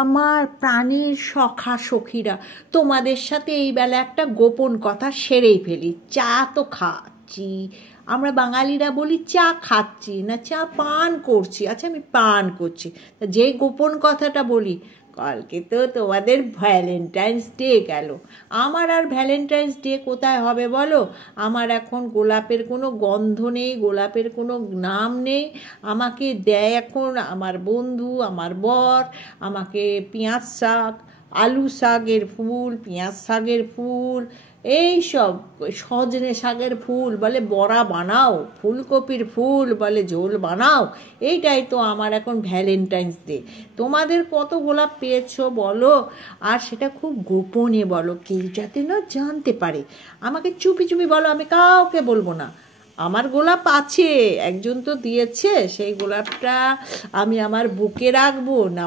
আমার প্রাণের সখা সখীরা, তোমাদের সাথে এই বেলা একটা গোপন কথা সেরেই ফেলি। চা তো খাচ্ছি, আমরা বাঙালিরা বলি চা খাচ্ছি না, চা পান করছি। আচ্ছা, আমি পান করছি, যে গোপন কথাটা বলি, কালকে তো তোমাদের ভ্যালেন্টাইন্স ডে গেল। আমার আর ভ্যালেন্টাইন্স ডে কোথায় হবে বলো? আমার এখন গোলাপের কোনো গন্ধ নেই, গোলাপের কোনো নাম নেই। আমাকে দেয় এখন আমার বন্ধু, আমার বর আমাকে পেঁয়াজ শাক, আলু শাকের ফুল, পেঁয়াজ শাকের ফুল, এই সব, সজনে শাকের ফুল বলে বড়া বানাও, ফুলকপির ফুল বলে ঝোল বানাও। এইটাই তো আমার এখন ভ্যালেন্টাইন্স ডে। তোমাদের কত গোলাপ পেয়েছো বলো, আর সেটা খুব গোপনে বলো, কেউ যাতে না জানতে পারে। আমাকে চুপি চুপি বলো, আমি কাউকে বলবো না। আমার গোলাপ আছে, একজন তো দিয়েছে, সেই গোলাপটা আমি আমার বুকে রাখবো না